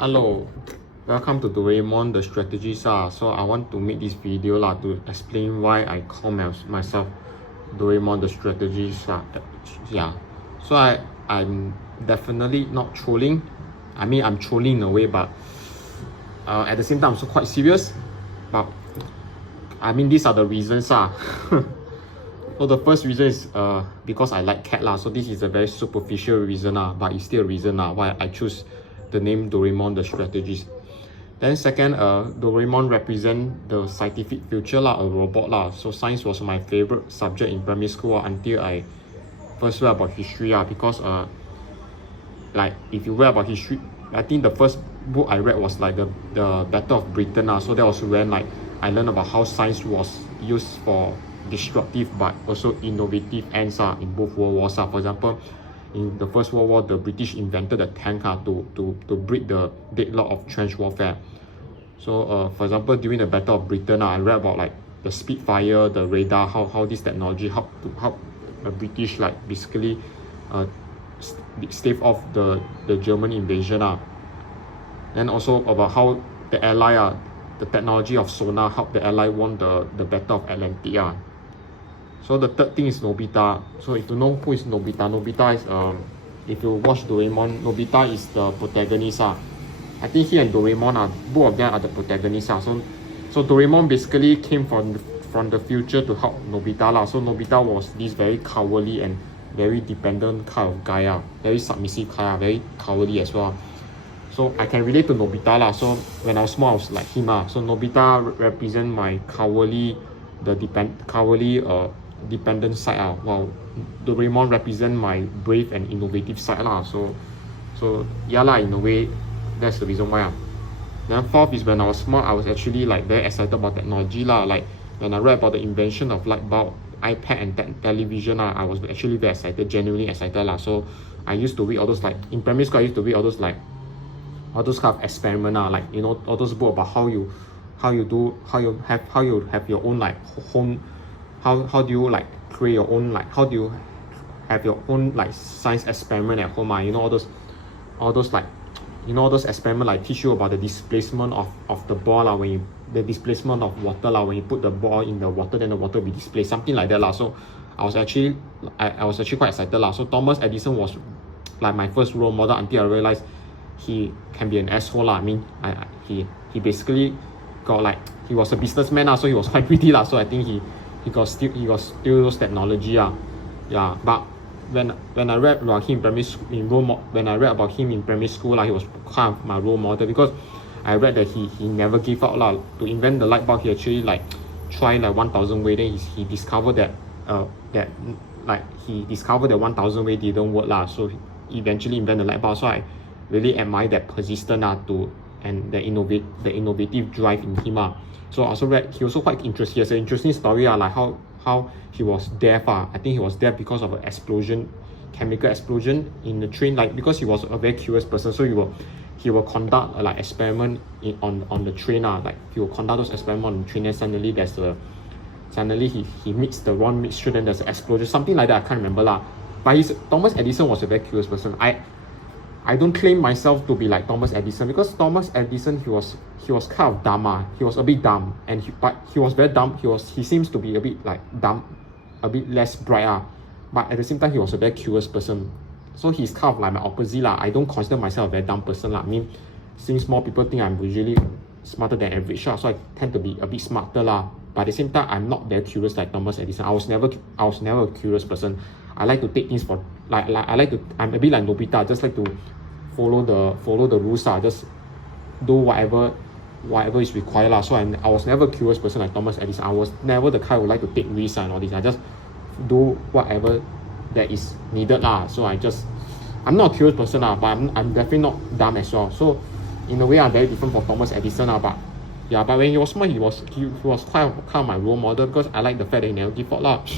Hello, welcome to Doraemon The Strategist. So I want to make this video to explain why I call myself Doraemon The Strategist. Yeah, so I'm definitely not trolling. I mean, I'm trolling in a way, but at the same time, I'm also quite serious. But I mean, these are the reasons. So the first reason is because I like cat. So this is a very superficial reason, but it's still a reason why I choose the name Doraemon The Strategist. Then second, Doraemon represent the scientific future a robot So science was my favorite subject in primary school until I first read about history because like if you read about history, I think the first book I read was like the Battle of Britain so that was when like I learned about how science was used for destructive but also innovative ends in both world wars. For example, in the First World War, the British invented a tank to break the deadlock of trench warfare. So for example, during the Battle of Britain, I read about like the Spitfire, the radar, how this technology help the British like basically stave off the German invasion. Then also about how the Ally the technology of sonar helped the Ally won the Battle of Atlantic. So the third thing is Nobita. So if you know who is Nobita, Nobita is if you watch Doraemon, Nobita is the protagonist. I think he and Doraemon both of them are the protagonists. So Doraemon basically came from the future to help Nobita So Nobita was this very cowardly and very dependent kind of guy very submissive kind very cowardly as well. So I can relate to Nobita So when I was small, I was like him So Nobita represent my cowardly dependent side while Doraemon represent my brave and innovative side So yeah in a way, that's the reason why. Then fourth is when I was small, I was actually like very excited about technology like when I read about the invention of light bulb, iPad and television I was actually very excited, genuinely excited So I used to read all those like in primary school. I used to read all those kind of experiment like all those books about how you have your own like home, how do you like create your own like how do you have your own like science experiment at home all those like all those experiments like teach you about the displacement of the ball when the displacement of water when you put the ball in the water, then the water will be displaced, something like that So I was actually quite excited So Thomas Edison was like my first role model until I realized he can be an asshole I mean he basically got like he was a businessman so he was quite pretty So I think he got steal those technology but when I read about him in primary school, when I read about him in primary school he was kind of my role model because I read that he never gave up to invent the light bulb. He actually like tried like 1,000 ways. Then he discovered that he discovered that 1,000 ways didn't work So he eventually invented the light bulb. So I really admire that persistence and the innovative drive in him So I also read he also quite interesting. He has an interesting story like how he was deaf I think he was deaf because of an chemical explosion in the train because he was a very curious person. So he will conduct like experiment on the train like he will conduct those experiments on the train and suddenly he meets the wrong mixture, then there's an explosion, something like that. I can't remember but Thomas Edison was a very curious person. I don't claim myself to be like Thomas Edison because Thomas Edison he was kind of dumb he was a bit dumb but he was very dumb. He seems to be a bit like dumb, a bit less bright but at the same time he was a very curious person. So he's kind of like my opposite I don't consider myself a very dumb person I mean, since more people think I'm usually smarter than average so I tend to be a bit smarter but at the same time I'm not very curious like Thomas Edison. I was never a curious person. I like to take things for like I'm a bit like Nobita. I just like to follow the rules just do whatever is required So I was never a curious person like Thomas Edison. I was never the kind who like to take risks and all this. I just do whatever that is needed So I'm not a curious person but I'm definitely not dumb as well. So in a way I'm very different from Thomas Edison but when he was small he was kind of my role model because I like the fact that he never give up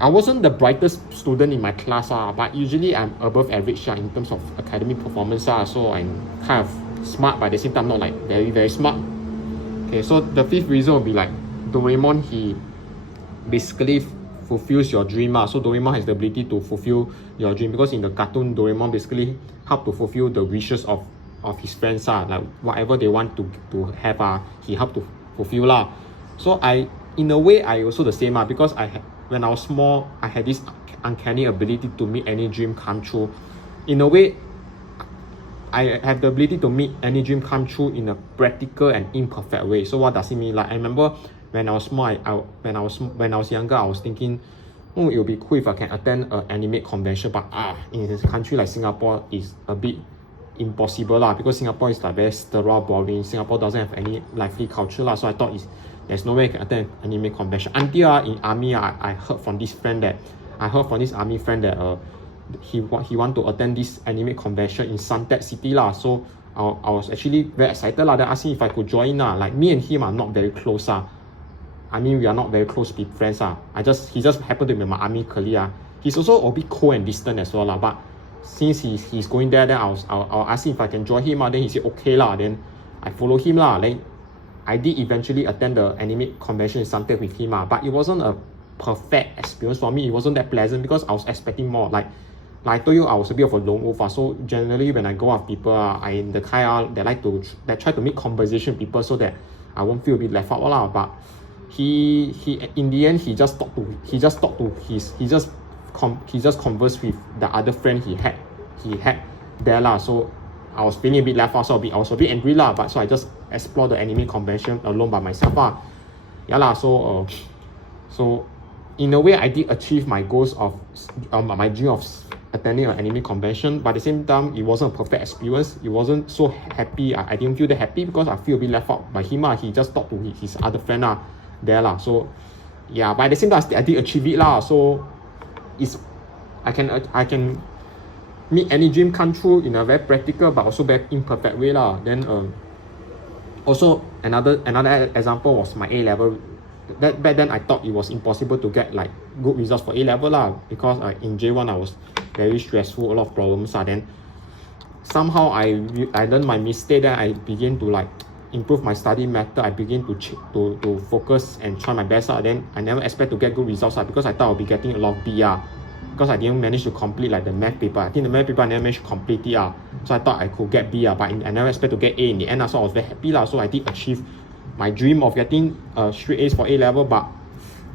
I wasn't the brightest student in my class but usually I'm above average in terms of academic performance so I'm kind of smart but at the same time not like very very smart. Okay, so the fifth reason will be like Doraemon he basically fulfills your dream. So Doraemon has the ability to fulfill your dream, because in the cartoon, Doraemon basically help to fulfill the wishes of his friends. Like whatever they want to have, he helped to fulfill. So in a way, I also the same, because when I was small, I had this uncanny ability to make any dream come true. In a way, I have the ability to make any dream come true in a practical and imperfect way. So what does it mean? Like, I remember when I was small, when I was younger, I was thinking, it would be cool if I can attend an anime convention, but in a country like Singapore, it's a bit impossible because Singapore is like very sterile, boring. Singapore doesn't have any lively culture so I thought there's no way I can attend an anime convention. Until in army, I heard from this army friend that he want to attend this anime convention in Suntec City So I was actually very excited Then asked him if I could join Like, me and him are not very close I mean, we are not very close friends he just happened to be my army colleague He's also a bit cold and distant as well but since he's going there, then I'll ask him if I can join him Then he said okay Then I follow him Then I did eventually attend the anime convention in Suntec with him but it wasn't a perfect experience for me. It wasn't that pleasant because I was expecting more. Like I told you, I was a bit of a lone wolf so generally when I go out with people, I in the kind that try to make conversation with people so that I won't feel a bit left out But he in the end he just conversed with the other friend he had there So I was feeling a bit left out, so I was a bit angry but so I just explored the anime convention alone by myself So in a way, I did achieve my goals of my dream of attending an anime convention, but at the same time, it wasn't a perfect experience. It wasn't so happy. I didn't feel that happy because I feel a bit left out by him. He just talked to his other friend there So yeah, but at the same time, I did achieve it So I can make any dream come true in a very practical but also very imperfect way Then also another example was my A level. Back then I thought it was impossible to get like good results for A level because in J1 I was very stressful, a lot of problems Then somehow I learned my mistake. Then I began to like improve my study method. I began to focus and try my best Then I never expect to get good results because I thought I'll be getting a lot of B because I didn't manage to complete like the math paper. I think the math paper I never managed to complete it so I thought I could get B but I never expect to get A in the end so I was very happy so I did achieve my dream of getting straight A's for A level, but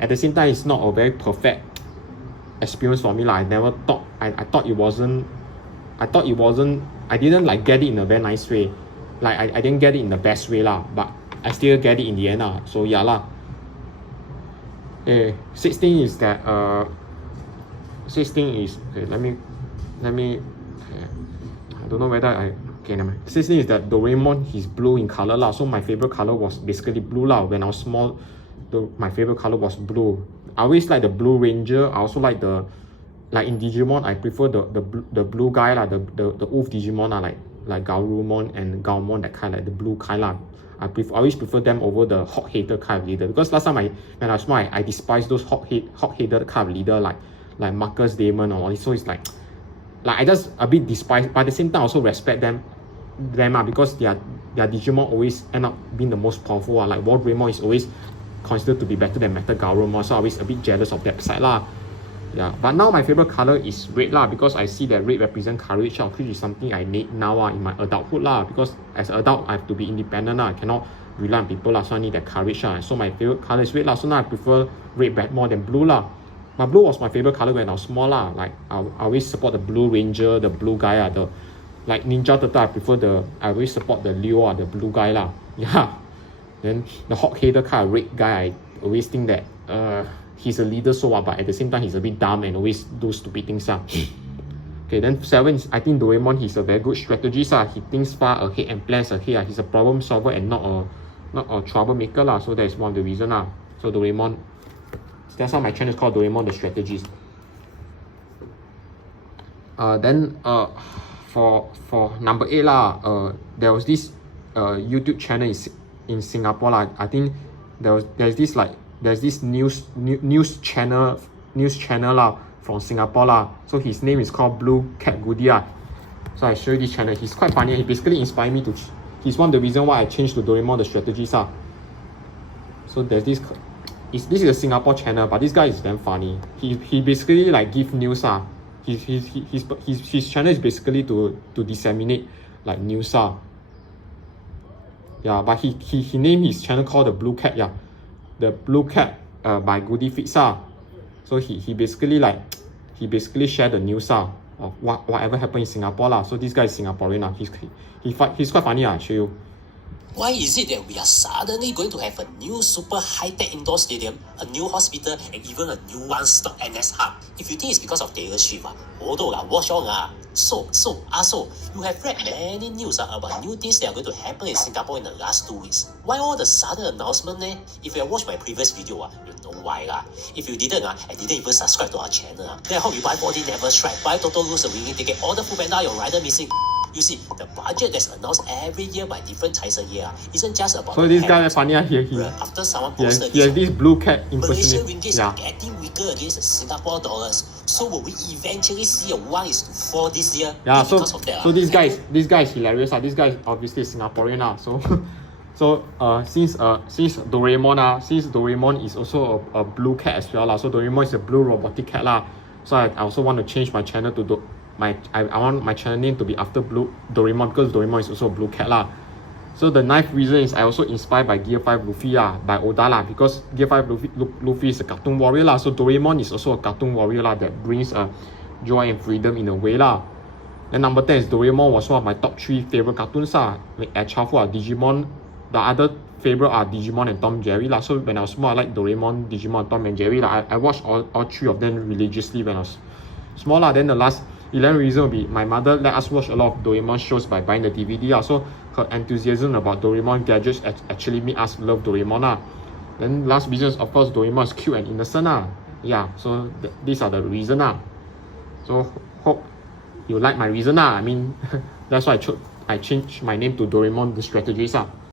at the same time, it's not a very perfect experience for me I never thought I thought it wasn't. I didn't like get it in a very nice way. Like I didn't get it in the best way but I still get it in the end So yeah 16 is that 16 is okay, let me okay, I don't know whether okay, never mind. 16 is that Doraemon, he's blue in color so my favorite color was basically blue When I was small, my favorite color was blue. I always like the Blue Ranger. I also like in Digimon, I prefer the blue guy the wolf Digimon like Garurumon and Gaomon, that kind, like the blue kind I always prefer them over the hot-headed kind of leader because last time when I was small, I despise those hot-headed kind of leader like Marcus Damon or all this. So it's like I just a bit despise, but at the same time I also respect them because their Digimon always end up being the most powerful like Doraemon is always considered to be better than Metal Garurumon, so I always a bit jealous of that side Yeah, but now my favorite color is red because I see that red represent courage which is something I need now in my adulthood because as an adult I have to be independent I cannot rely on people so I need that courage So my favorite color is red so now I prefer red more than blue But blue was my favorite color when I was small Like I always support the Blue Ranger, the blue guy the like Ninja Turtle. I always support the Leo the blue guy Yeah. Then the hot-headed kind of red guy, I always think that he's a leader but at the same time he's a bit dumb and always do stupid things Okay, then 7 is, I think Doraemon, he's a very good strategist He thinks far ahead and plans ahead He's a problem solver and not a troublemaker so that is one of the reasons So Doraemon, that's why my channel is called Doraemon The Strategist. Then for number 8 there was this YouTube channel in Singapore I think there's this news channel from Singapore so his name is called Blue Cat Goody So I show you this channel. He's quite funny. He basically inspired me he's one of the reasons why I changed to Doraemon The Strategist So there's this this is a Singapore channel, but this guy is damn funny. He basically like give news his channel is basically to disseminate like news Yeah, but he named his channel called the Blue Cat, yeah. The Blue Cat by Goody Fits So he basically share the news of whatever happened in Singapore So this guy is Singaporean he's quite funny I show you. Why is it that we are suddenly going to have a new super high-tech indoor stadium, a new hospital, and even a new one-stop NS hub? If you think it's because of Taylor Swift, watch on So, you have read many news about new things that are going to happen in Singapore in the last 2 weeks. Why all the sudden announcement? If you have watched my previous video, you know why If you didn't, and didn't even subscribe to our channel, then I hope you buy 4D Never Strike, buy Toto lose the winning ticket, order Foodpanda, your rider missing. You see, the budget that's announced every year by different Tyson year isn't just about. So this guy is funny after someone posted he has this blue cat Malaysian impersonation. ringgit is getting weaker against the Singapore dollars. So will we eventually see a 1:4 this year? Yeah, because of that, so this guy is hilarious. This guy is obviously Singaporean So since Doraemon is also a blue cat as well So Doraemon is a blue robotic cat So I also want to change my channel to I want my channel name to be after blue Doraemon because Doraemon is also a blue cat So the ninth reason is I also inspired by Gear 5 Luffy by Oda because Gear 5 Luffy is a cartoon warrior So Doraemon is also a cartoon warrior that brings joy and freedom in a way Then number 10 is Doraemon was one of my top 3 favorite cartoons at childhood Digimon. The other favorite are Digimon and Tom Jerry So when I was small I like Doraemon, Digimon, Tom and Jerry I watched all 3 of them religiously when I was small Then the last 11th reason will be my mother let us watch a lot of Doraemon shows by buying the DVD So her enthusiasm about Doraemon gadgets actually made us love Doraemon Then last reason is of course Doraemon is cute and innocent Yeah, so these are the reason So hope you like my reason I mean that's why I changed my name to Doraemon The Strategist